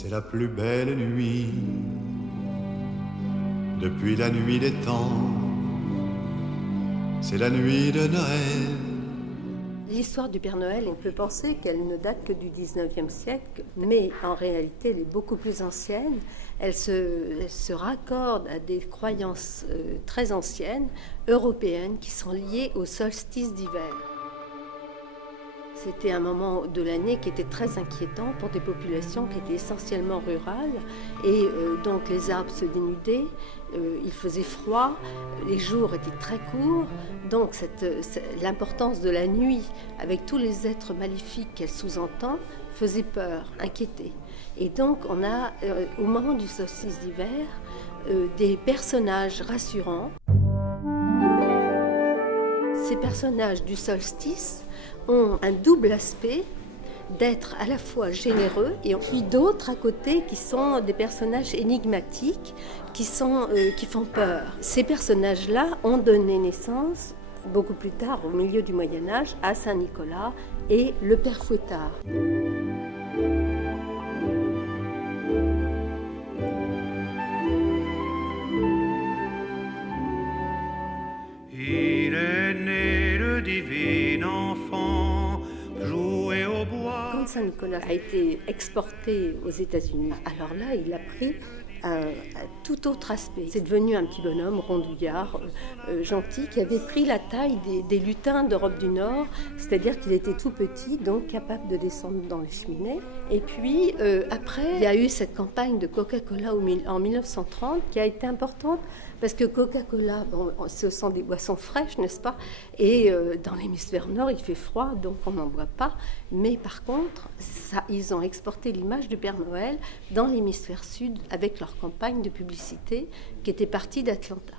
C'est la plus belle nuit depuis la nuit des temps. C'est la nuit de Noël. L'histoire du Père Noël, on peut penser qu'elle ne date que du 19e siècle, mais en réalité, elle est beaucoup plus ancienne. Elle se raccorde à des croyances très anciennes, européennes, qui sont liées au solstice d'hiver. C'était un moment de l'année qui était très inquiétant pour des populations qui étaient essentiellement rurales. Et donc les arbres se dénudaient, il faisait froid, les jours étaient très courts. Donc l'importance de la nuit, avec tous les êtres maléfiques qu'elle sous-entend, faisait peur, inquiétait. Et donc on a, au moment du solstice d'hiver, des personnages rassurants. Ces personnages du solstice ont un double aspect d'être à la fois généreux et puis d'autres à côté qui sont des personnages énigmatiques qui font peur. Ces personnages-là ont donné naissance beaucoup plus tard, au milieu du Moyen-Âge, à Saint-Nicolas et le Père Fouettard. Il est né le divin enfant, joué au bois. Quand Saint-Nicolas a été exporté aux États-Unis, alors là, il a pris un tout autre aspect. C'est devenu un petit bonhomme rondouillard, gentil, qui avait pris la taille des lutins d'Europe du Nord, c'est-à-dire qu'il était tout petit, donc capable de descendre dans les cheminées. Et puis, après, il y a eu cette campagne de Coca-Cola en 1930 qui a été importante, parce que Coca-Cola, bon, ce sont des boissons fraîches, n'est-ce pas? Et dans l'hémisphère nord, il fait froid, donc on n'en boit pas. Mais par contre, ils ont exporté l'image du Père Noël dans l'hémisphère sud avec leur campagne de publicité qui était partie d'Atlanta.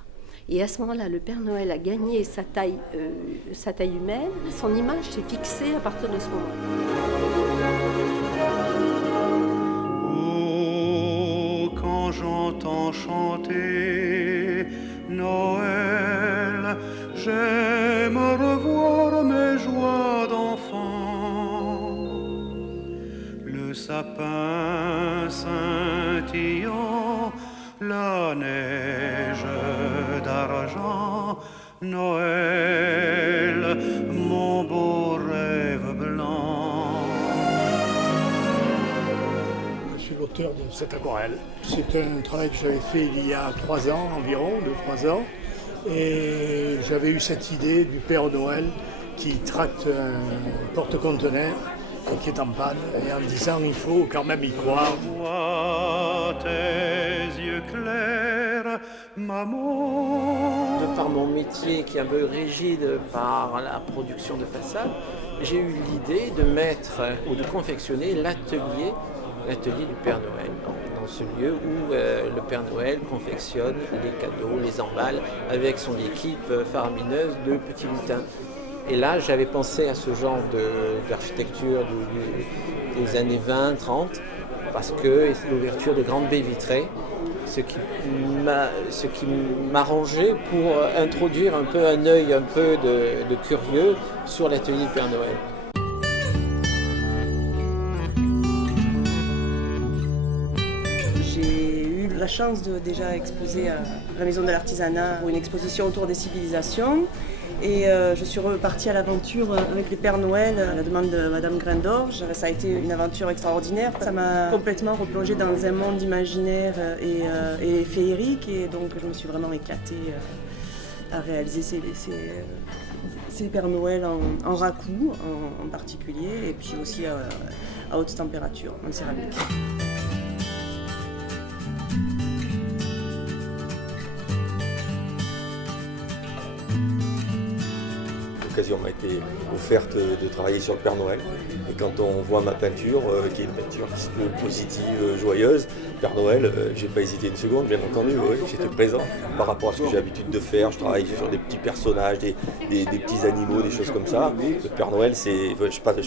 Et à ce moment-là, le Père Noël a gagné sa taille humaine. Son image s'est fixée à partir de ce moment. Oh, quand j'entends chanter Noël, j'aime revoir mes joies d'enfant. Le sapin scintillant, la neige d'argent, Noël, mon beau rêve blanc. Je suis l'auteur de cette aquarelle. C'est un travail que j'avais fait il y a 3 ans environ, 2-3 ans. Et j'avais eu cette idée du Père Noël qui traque un porte-conteneur qui est en panne. Et en disant il faut quand même y croire. Vois tes yeux clairs, maman. De par mon métier qui est un peu rigide par la production de façade, j'ai eu l'idée de mettre ou de confectionner l'atelier du Père Noël, dans ce lieu où le Père Noël confectionne les cadeaux, les emballe avec son équipe faramineuse de petits lutins. Et là, j'avais pensé à ce genre d'architecture des années 20-30 parce que c'est l'ouverture de grandes baies vitrées, ce qui m'arrangeait pour introduire un peu un œil un peu de curieux sur l'atelier du Père Noël. J'ai eu la chance de déjà exposer à la Maison de l'Artisanat pour une exposition autour des civilisations. Et je suis repartie à l'aventure avec le Père Noël à la demande de Madame Graindorge. Ça a été une aventure extraordinaire. Ça m'a complètement replongée dans un monde imaginaire et féerique. Et donc je me suis vraiment éclatée à réaliser ces Pères Noël en raku en particulier. Et puis aussi à haute température en céramique. L'occasion m'a été offerte de travailler sur le Père Noël. Et quand on voit ma peinture, qui est une peinture un petit peu positive, joyeuse, Père Noël, j'ai pas hésité une seconde, bien entendu, oui, j'étais présent. Par rapport à ce que j'ai l'habitude de faire, je travaille sur des petits personnages, des petits animaux, des choses comme ça. Le Père Noël, je n'ai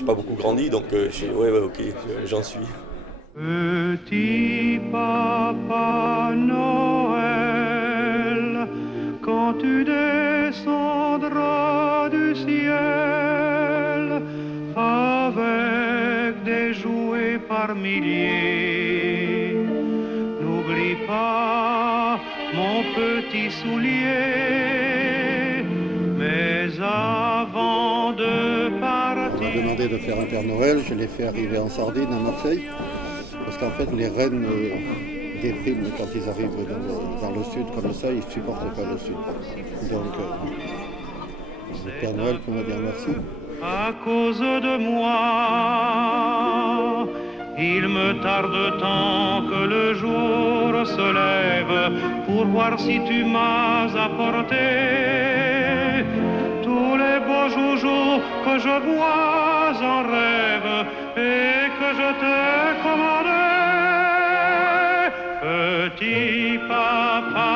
pas beaucoup grandi, donc ok, j'en suis. Petit papa Noël, quand tu descendras du ciel avec des jouets par milliers, mon petit soulier. Mais avant de On partir, m'a demandé de faire un Père Noël, je l'ai fait arriver en sardine à Marseille, parce qu'en fait les rennes dépriment quand ils arrivent dans le sud comme ça, ils ne supportent pas le sud. Donc le Père Noël peut me dire merci. à cause de moi, il me tarde tant que le jour se lève pour voir si tu m'as apporté tous les beaux joujoux que je vois en rêve et que je t'ai commandé. Petit papa,